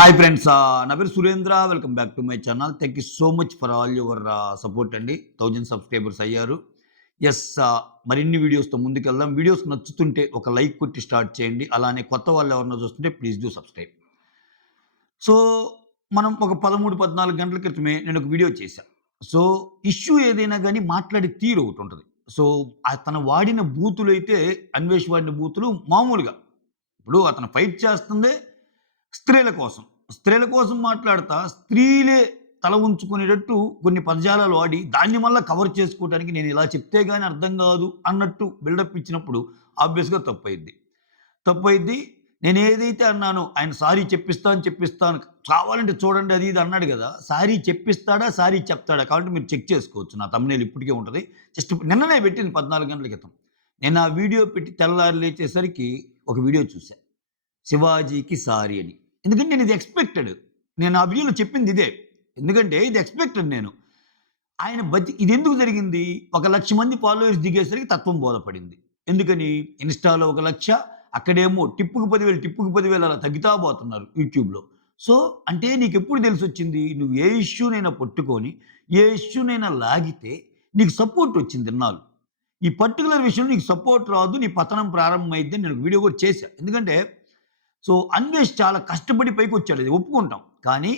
Hi friends, నా పేరు Surendra. Welcome back to my channel. Thank you so much for all your support అండి. 1000 subscribers అయ్యారు. Yes, మరిన్ని వీడియోస్తో ముందుకెళ్దాం. వీడియోస్ నచ్చుతుంటే ఒక లైక్ కొట్టి స్టార్ట్ చేయండి. అలానే కొత్త వాళ్ళు ఎవరన్నా చూస్తుంటే ప్లీజ్ డూ సబ్స్క్రైబ్. సో మనం ఒక 13, 14 గంటల క్రితమే నేను ఒక వీడియో చేశా. సో ఇష్యూ ఏదైనా కానీ మాట్లాడే తీరు ఒకటి ఉంటుంది. సో తను వాడిన బూతులైతే అన్వేష్ వాడిన బూతులు మామూలుగా ఇప్పుడు అతను ఫైట్ చేస్తుందే స్త్రీల కోసం. స్త్రీల కోసం మాట్లాడతా స్త్రీలే తల ఉంచుకునేటట్టు కొన్ని పదజాలాలు వాడి దాన్ని మళ్ళా కవర్ చేసుకోవడానికి నేను ఇలా చెప్తే గాని అర్థం కాదు అన్నట్టు బిల్డప్ ఇచ్చినప్పుడు ఆబ్వియస్‌గా తప్పయిద్ది. నేనేదైతే అన్నానో ఆయన సారీ చెప్పిస్తాను. కావాలంటే చూడండి అది ఇది అన్నాడు గదా! సారీ చెప్పిస్తాడా? సారీ చెప్తాడా? కాబట్టి మీరు చెక్ చేసుకోవచ్చు. నా థంబ్‌నెయిల్ ఇప్పటికే ఉంటది. జస్ట్ నిన్ననే పెట్టింది 14 గంటల క్రితం. నేను ఆ వీడియో పెట్టి తెల్లారి లేచేసరికి ఒక వీడియో చూసా. శివాజీకి సారీ అని. ఎందుకంటే నేను ఇది ఎక్స్‌పెక్టెడ్. నేను ఆ వీడియోలో చెప్పింది ఇదే. ఎందుకంటే ఇది ఎక్స్‌పెక్టెడ్ నేను. ఆయన ఇదెందుకు జరిగింది? 1,00,000 మంది ఫాలోవర్స్ దిగేసరికి తత్వం బోధపడింది. ఎందుకని? ఇన్‌స్టాలో 1,00,000, అక్కడేమో టిప్పుకు 10,000 అలా తగ్గుతా పోతున్నారు యూట్యూబ్‌లో. సో, అంటే నీకెప్పుడు తెలిసొచ్చింది? నువ్వు ఏ ఇష్యూనైనా పట్టుకొని, ఏ ఇష్యూనైనా లాగితే నీకు సపోర్ట్ వచ్చింది ఇన్నాళ్ళు. ఈ పర్టిక్యులర్ విషయంలో నీకు సపోర్ట్ రాదు. నీ పతనం ప్రారంభమైద్దని నేను వీడియో కూడా చేశా. ఎందుకంటే సో, అన్వేష్ చాలా కష్టపడి పైకొచ్చాడు. అది ఒప్పుకుంటాం. కానీ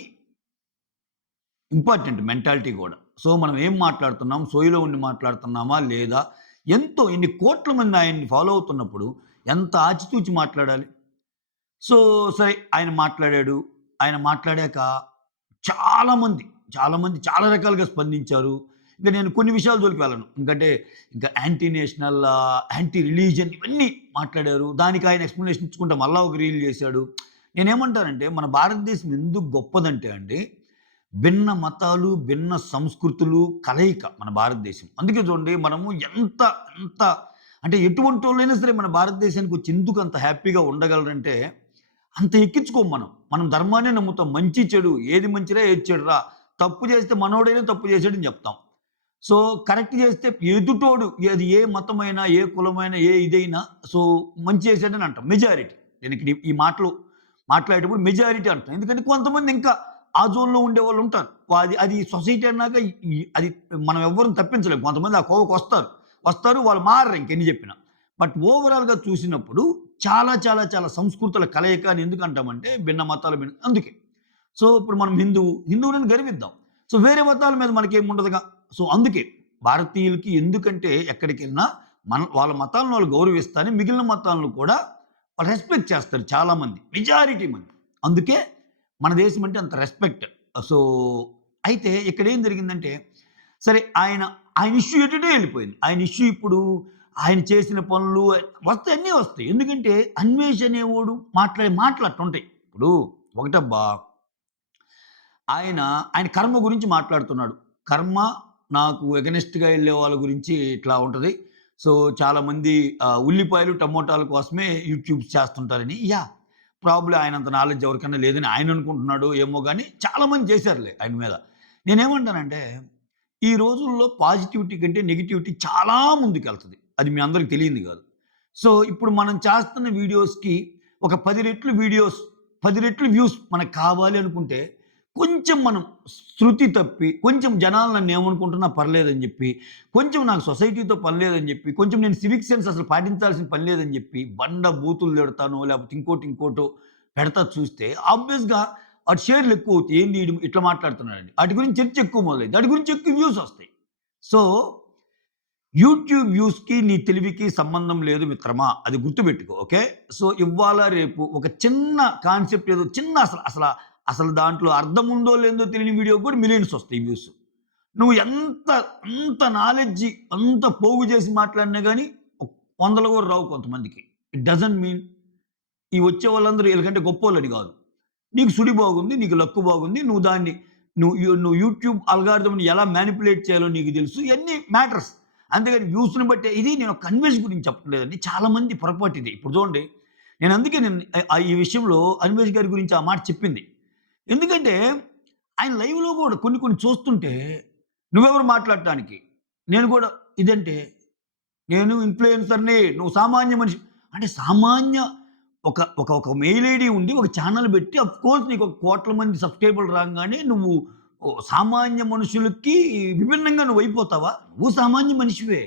ఇంపార్టెంట్ మెంటాలిటీ గూడా. సో, మనం ఏం మాట్లాడుతున్నాం? సోయిలో ఉండి మాట్లాడుతున్నామా? లేదా? ఎంతో ఇన్ని కోట్ల మంది ఆయన్ని ఫాలో అవుతున్నప్పుడు ఎంత ఆచితూచి మాట్లాడాలి? సో, సరే ఆయన మాట్లాడాడు. ఆయన మాట్లాడాక చాలామంది చాలా రకాలుగా స్పందించారు. ఇంక నేను కొన్ని విషయాల జోలికి వెళ్ళను. ఎందుకంటే ఇంకా యాంటీ నేషనల్, యాంటీ రిలీజియన్ ఇవన్నీ మాట్లాడారు. దానికి ఆయన ఎక్స్‌ప్లనేషన్ ఇచ్చుకుంటా మళ్ళా ఒక రీల్ చేశాడు. నేనేమంటానంటే మన భారతదేశం ఎందుకు గొప్పదంటే అండి, భిన్న మతాలు, భిన్న సంస్కృతులు కలయిక మన భారతదేశం. అందుకే చూడండి మనము ఎంత ఎంత అంటే ఎటువంటోళ్ళైనా సరే మన భారతదేశానికి వచ్చి ఎందుకు అంత హ్యాపీగా ఉండగలరంటే అంత ఎక్కించుకోము మనం. మనం ధర్మాన్నే నమ్ముతాం. మంచి, చెడు ఏది మంచిరా, ఏది చెడురా. తప్పు చేస్తే మనోడైనా తప్పు చేసాడని చెప్తాం. సో, కరెక్ట్ చేస్తే ఎదుటోడు అది ఏ మతమైనా, ఏ కులమైనా, ఏ ఇదైనా సో, మంచి చేసాడని అంటాం. మెజారిటీ. నేను ఇక్కడ ఈ మాటలు మాట్లాడేటప్పుడు మెజారిటీ అంటాం. ఎందుకంటే కొంతమంది ఇంకా ఆ జోన్‌లో ఉండేవాళ్ళు ఉంటారు. అది సొసైటీ అన్నాక అది మనం ఎవ్వరిని తప్పించలేం. కొంతమంది ఆ వస్తారు వాళ్ళు మారరు ఇంకెన్ని చెప్పినా. బట్ ఓవరాల్‌గా చూసినప్పుడు చాలా సంస్కృతుల కలయిక అని ఎందుకంటామంటే భిన్న మతాలు అందుకే. సో, ఇప్పుడు మనం హిందువులని గర్విద్దాం. సో, వేరే మతాల మీద మనకేముండదుగా. సో, అందుకే భారతీయులకి ఎందుకంటే ఎక్కడికెళ్ళినా వాళ్ళ మతాలను వాళ్ళు గౌరవిస్తారని మిగిలిన మతాలను కూడా వాళ్ళు రెస్పెక్ట్ చేస్తారు చాలామంది. మెజారిటీ మంది. అందుకే మన దేశం అంటే అంత రెస్పెక్ట్. సో, అయితే ఇక్కడేం జరిగిందంటే సరే ఆయన ఇష్యూ ఎటెటో వెళ్ళిపోయింది. ఆయన ఇష్యూ ఇప్పుడు ఆయన చేసిన పనులు వస్తాయి, అన్నీ వస్తాయి. ఎందుకంటే అన్వేష్ అనేవాడు మాట్లాడే మాటలు అట్టుంటాయి. ఇప్పుడు ఒకటబ్బా ఆయన కర్మ గురించి మాట్లాడుతున్నాడు. కర్మ నాకు ఎగనెస్ట్‌గా ఎళ్ళే వాళ్ళ గురించి ఇట్లా ఉంటది. సో, చాలామంది ఉల్లిపాయలు, టమోటాల కోసమే యూట్యూబ్స్ చేస్తుంటారని. ప్రాబబ్లీ ఆయనంత నాలెడ్జ్ ఎవరికన్నా లేదని ఆయన అనుకుంటున్నాడో ఏమో గానీ చాలామంది చేశారులే ఆయన మీద. నేనేమంటానంటే ఈ రోజుల్లో పాజిటివిటీ కంటే నెగటివిటీ చాలా ముందుకెళ్తది. అది మీ అందరికి తెలియంది గాదు. సో, ఇప్పుడు మనం చేస్తున్న వీడియోస్‌కి ఒక 10 రెట్లు వ్యూస్ మనకు కావాలి అనుకుంటే కొంచెం మనం శృతి తప్పి, కొంచెం జనాలు నన్నేమనుకుంటున్నా పర్లేదని జెప్పి, కొంచెం నాకు సొసైటీతో పని లేదని జెప్పి, కొంచెం నేను సివిక్ సెన్స్ అసలు పాటించాల్సిన పని లేదని జెప్పి, బూతులు తిడతానో, లేపోతే ఇంకోటో పెడతా చూస్తే ఆబ్వియస్‌గా అటు షేర్‌లు ఎక్కువవుతాయి. ఏంది ఈడు ఇట్లా మాట్లాడుతున్నాడని. ఆటి గురించి చర్చ ఎక్కువ మొదలైద్ది. ఆటి గురించి ఎక్కువ వ్యూస్ ఒస్తాయి. సో, యూట్యూబ్ వ్యూస్‌కి నీ తెలివికి సంబంధం లేదు మిత్రమా. అది గుర్తుపెట్టుకో. ఓకే. సో, ఇవ్వాళ రేపు ఒక చిన్న కాన్సెప్ట్ ఏదో చిన్న అసలు దాంట్లో అర్థం ఉందో లేదో తెలియని వీడియోకి కూడా మిలియన్స్ వస్తాయి వ్యూస్. నువ్వు అంత నాలెడ్జి అంత పోగు చేసి మాట్లాడినా గానీ, వందలు కూడా రావు కొంతమందికి. ఇట్ డజంట్ మీన్ ఈ వచ్చే వాళ్ళందరూ ఈళ్ళకంటే గొప్పోళ్ళని గాదు. నీకు సుడి బాగుంది, నీకు లక్కు బాగుంది. నువ్వు యూట్యూబ్ అల్గారిథమ్‌ని ఎలా మానిప్యులేట్ చేయాలో నీకు తెలుసు. ఇయన్నీ మ్యాటర్స్. అంతేగాని వ్యూస్‌ని బట్టే ఇది నేను ఒక అన్వేష్ గురించి చెప్పట్లేదండి. చాలా మంది పొరపాటు ఇది. ఇప్పుడు చూడండి, అందుకే ఈ విషయంలో అన్వేష్ గారి గురించి ఆ మాట చెప్పింది. ఎందుకంటే ఆయన లైవ్‌లో గూడా కొన్ని చూస్తుంటే నువ్వెవరు మాట్లాడటానికి? నేను గూడా ఇదంటే నేను ఇన్‌ఫ్లుయెన్సర్‌ని, నువ్వు సామాన్య మనిషి. అంటే సామాన్య ఒక ఒక ఒక మెయిల్ ఐడీ ఉండి, ఒక ఛానెల్ పెట్టి అఫ్‌కోర్స్ నీకు ఒక కోట్ల మంది సబ్‌స్క్రైబర్లు రాంగానే నువ్వు సామాన్య మనుషులకి విభిన్నంగా నువ్వయిపోతావా? నువ్వు సామాన్య మనిషివే.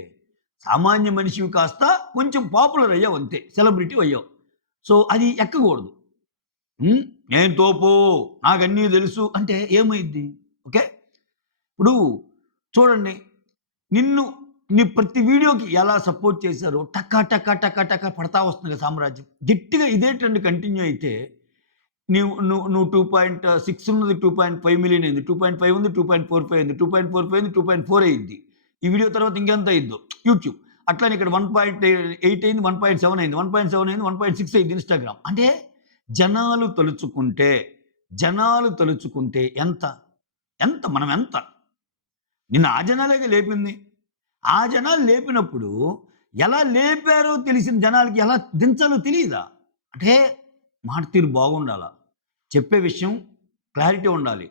సామాన్య మనిషివి కాస్త కొంచెం పాపులర్ అయ్యావు అంతే. సెలబ్రిటీ అయ్యావు. సో, అది ఎక్కకూడదు. హ్మ్. నేను తోపు, నాకన్నీ తెలుసు అంటే ఏమైద్ది? ఓకే. ఇప్పుడు చూడండి, నిన్ను నీ ప్రతి వీడియోకి ఎలా సపోర్ట్ చేశారో టక టక టక టక పడతా వస్తుంది కదా సామ్రాజ్యం. గట్టిగా ఇదే ట్రెండ్ కంటిన్యూ అయితే నీవు నువ్వు నువ్వు 2.6 ఉన్నది 2.5 మిలియన్ అయింది. 2.5 ఉంది 2.45 అయింది. 2.45 అయింది 2.4 అయ్యిద్ది. ఈ వీడియో తర్వాత ఇంకెంత అయ్యిద్దో యూట్యూబ్. అట్లనే ఇక్కడ 1.8 అయింది, 1.7 అయింది, 1.7 అయింది, 1.6 అయింది ఇన్‌స్టాగ్రామ్. అంటే జనాలు తలుచుకుంటే, జనాలు తలుచుకుంటే ఎంత? ఎంత మనం ఎంత? నిన్ను ఆ జనాలేగా లేపింది. ఆ జనాలు లేపినప్పుడు ఎలా లేపారో తెలిసిన జనాలకి ఎలా దించాలో తెలీదా? అంటే మాట తీరు బాగుండాల. చెప్పే విషయం క్లారిటీ ఉండాలి.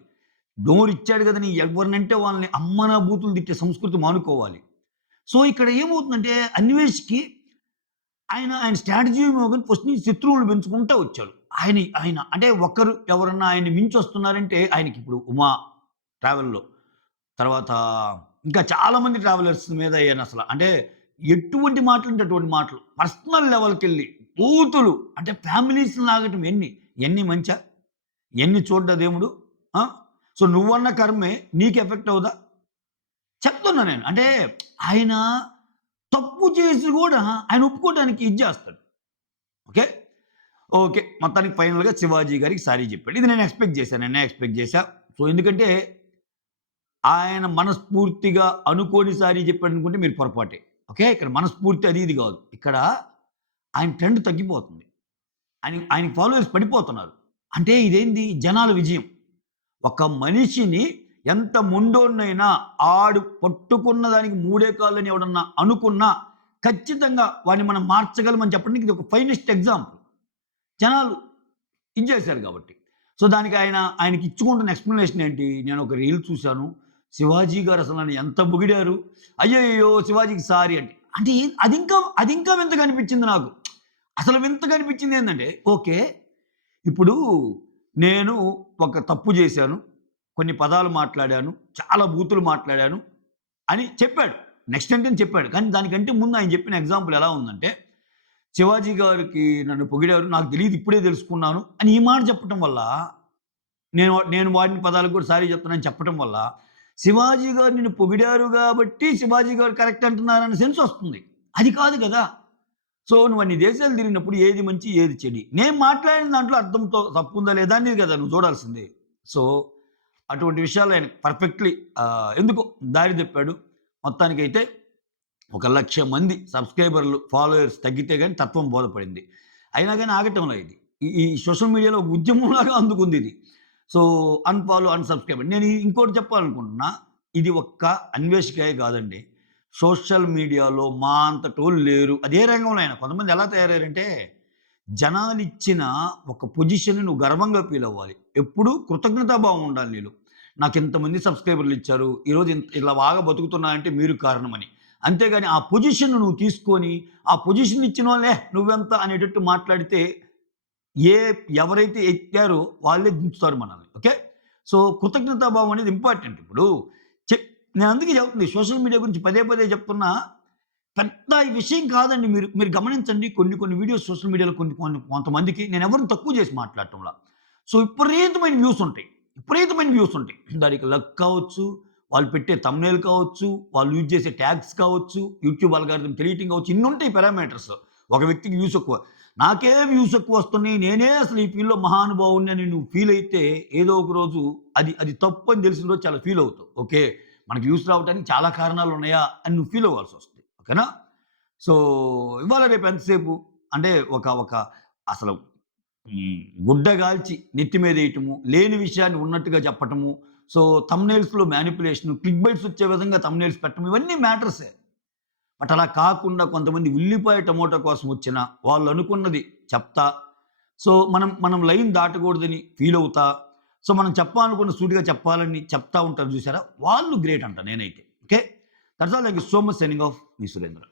నోరిచ్చాడు గదని ఎవరినంటే వాళ్ళని అమ్మనా బూతులు తిట్టే సంస్కృతి మానుకోవాలి. సో, ఇక్కడ ఏమవుతుందంటే అన్వేష్‌కి ఆయన స్ట్రాటజీ ఏమో గాని ఫస్ట్ నుంచి శత్రువులను పెంచుకుంటా వచ్చాడు. ఆయన ఆయన అంటే ఒకరు ఎవరన్నా ఆయన్ని మించొస్తున్నారంటే ఆయనకిప్పుడు 'ఉమా' ట్రావెల్‌లో తర్వాత ఇంకా చాలామంది ట్రావెలర్స్ మీద ఈయనసల అంటే ఎటువంటి మాటలంటే అటువంటి మాటలు. పర్సనల్ లెవెల్‌కెళ్ళి బూతులు అంటే ఫ్యామిలీస్‌ని లాగటం ఎన్ని? ఎన్ని మంచా? ఎన్ని చూడ్డా దేవుడు? ఆ! సో, నువ్వన్న కర్మే నీకు ఎఫెక్ట్ అవ్వదా? చెప్తున్నా నేను. అంటే ఆయన తప్పు చేసి గూడా ఆయన ఒప్పుకోవడానికి ఇది జేస్తాడు. ఓకే. ఓకే. మొత్తానికి ఫైనల్‌గా శివాజీ గారికి సారీ జెప్పాడు. ఇది నేను ఎక్స్‌పెక్ట్ జేశా. నేనే ఎక్స్‌పెక్ట్ జేశా. సో, ఎందుకంటే ఆయన మనస్ఫూర్తిగా అనుకోని సారీ చెప్పాడనుకుంటే మీరు పొరపాటే. ఓకే. ఇక్కడ మనస్ఫూర్తి అది ఇది గాదు. ఇక్కడ ఆయన ట్రెండ్ తగ్గిపోతుంది. ఆయనకి ఫాలోవర్స్ పడిపోతున్నారు. అంటే ఇదేంది జనాల విజయం. ఒక మనిషిని ఎంత మొండోడినైనా ఆడు పట్టుకున్న దానికి మూడే కాళ్ళని ఎవడన్నా అనుకున్నా ఖచ్చితంగా వాడిని మనం మార్చగలమని చెప్పడానికి ఇది ఒక ఫైనెస్ట్ ఎగ్జాంపుల్. జనాలు ఇది చేశారు కాబట్టి. సో, దానికి ఆయనకి ఇచ్చుకుంటున్న ఎక్స్‌ప్లనేషన్ ఏంటి? నేను ఒక రీల్ చూసాను. శివాజీ గారు అసలు నన్ను ఎంత పొగిడారు. అయ్యయ్యో! శివాజీకి సారీ అంటే. అంటే అదింకా వింతగా అనిపించింది నాకు. అసలు వింతగా అనిపించింది ఏందంటే, ఓకే. ఇప్పుడు నేను ఒక తప్పు చేశాను. కొన్ని పదాలు మాట్లాడాను. చాలా బూతులు మాట్లాడాను అని చెప్పాడు. నెక్స్ట్ సెంటెన్స్ చెప్పాడు. కానీ దానికంటే ముందు ఆయన చెప్పిన ఎగ్జాంపుల్ ఎలా ఉందంటే, శివాజీ గారికి నన్ను పొగిడారు. నాకు తెలీదు ఇప్పుడే తెలుసుకున్నాను అని ఈ మాట చెప్పటం వల్ల నేను వాడిన పదాలకు కూడా సారీ చెప్తున్నానని చెప్పటం వల్ల, శివాజీ గారు నిన్ను పొగిడారు గాబట్టి శివాజీ గారు కరెక్ట్ అంటున్నారన్న సెన్స్ వస్తుంది. అది కాదు గదా! సో, నువ్వు అన్ని దేశాలు తిరిగినప్పుడు ఏది మంచి, ఏది చెడి. నేను మాట్లాడిన దాంట్లో అర్థంతో తప్పుందా లేదా అనేది కదా నువ్వు చూడాల్సింది. సో, అటువంటి విషయాలు ఆయన పర్ఫెక్ట్‌లీ ఎందుకో దారి తప్పాడు. మొత్తానికైతే ఒక 1,00,000 మంది సబ్‌స్క్రైబర్లు, ఫాలోవర్స్ తగ్గితే గాని తత్వం బోధపడింది. అయినా గాని ఆగటంలా ఇది. ఈ సోషల్ మీడియాలో ఒక ఉద్యమంలాగా అందుకుందిది. So, unfollow, unsubscribe. నేను ఇంకోటి చెప్పాలనుకుంటున్నా. ఇది ఒక్క అన్వేషికే గాదండి. సోషల్ మీడియాలో మా అంతటోళ్ళు లేరు. అదే రంగంలో అయినా కొంతమంది ఎలా తయారయ్యారంటే, జనాలిచ్చిన ఒక పొజిషన్‌ని నువ్వు గర్వంగా ఫీల్ అవ్వాలి. ఎప్పుడూ కృతజ్ఞతాభావం ఉండాలి నీలో. నాకింతమంది సబ్‌స్క్రైబర్లు ఇచ్చారు. ఈరోజు ఇలా బాగా బతుకుతున్నా అంటే మీరు కారణమని. అంతేగాని ఆ పొజిషన్‌ను నువ్వు తీసుకొని, ఆ పొజిషన్ ఇచ్చినోళ్ళే నువ్వెంత అనేటట్టు మాట్లాడితే ఎవరైతే ఎత్తారో వాళ్ళే దించుతారు మనల్ని. ఓకే. సో, కృతజ్ఞతాభావం అనేది ఇంపార్టెంట్. ఇప్పుడు చె నేను అందుకే చెప్తుంది సోషల్ మీడియా గురించి పదే పదే చెప్తున్నా. పెద్ద ఈ విషయం కాదండి. మీరు మీరు గమనించండి కొన్ని వీడియోస్ సోషల్ మీడియాలో కొంతమందికి నేను ఎవరిని తక్కువ చేసి మాట్లాడటంలా. సో, విపరీతమైన వ్యూస్ ఉంటాయి. విపరీతమైన వ్యూస్ ఉంటాయి. దానికి లక్ కావచ్చు, వాళ్ళు పెట్టే థంబ్‌నెయిల్ కావచ్చు, వాళ్ళు యూజ్ చేసే ట్యాగ్స్ కావచ్చు, యూట్యూబ్ అల్గారిథం తెలియటం కావచ్చు, ఇన్నుంటాయి పారామీటర్స్. ఒక వ్యక్తికి వ్యూస్ ఎక్కువ. నాకే వ్యూస్ ఎక్కువొస్తున్నాయి. నేనే అసలు ఈ ఫీల్డ్‌లో మహానుభావుడిని అని నువ్వు ఫీల్ అయితే ఏదో ఒక రోజు అది తప్పు అని తెలిసిన రోజు చాలా ఫీల్ అవుతావు. ఓకే. మనకి వ్యూస్ రావడానికి చాలా కారణాలున్నాయా అని నువ్వు ఫీల్ అవ్వాల్సొస్తుంది. ఓకేనా? సో, ఇవాళ రేపు ఎంతసేపు అంటే ఒక అసలు గుడ్డ గాల్చి నెత్తి మీదేయటము, లేని విషయాన్ని ఉన్నట్టుగా చెప్పటము, సో, థంబ్‌నెయిల్స్‌లో మ్యానిప్యులేషను, క్లిక్ బైట్స్ వచ్చే విధంగా థంబ్‌నెయిల్స్ పెట్టడం ఇవన్నీ మ్యాటర్సే. బట్ అలా కాకుండా కొంతమంది ఉల్లిపాయ, టమోటా కోసం వచ్చిన వాళ్ళనుకున్నది చెప్తా. సో, మనం లైన్ దాటకూడదని ఫీల్ అవుతా. సో, మనం చెప్పాలనుకున్న సూటిగా చెప్పాలని చెప్తా ఉంటారు చూసారా? వాళ్ళు గ్రేట్ అంట నేనైతే. Okay. That's all. Thank you so much. Signing off. Me Surendra.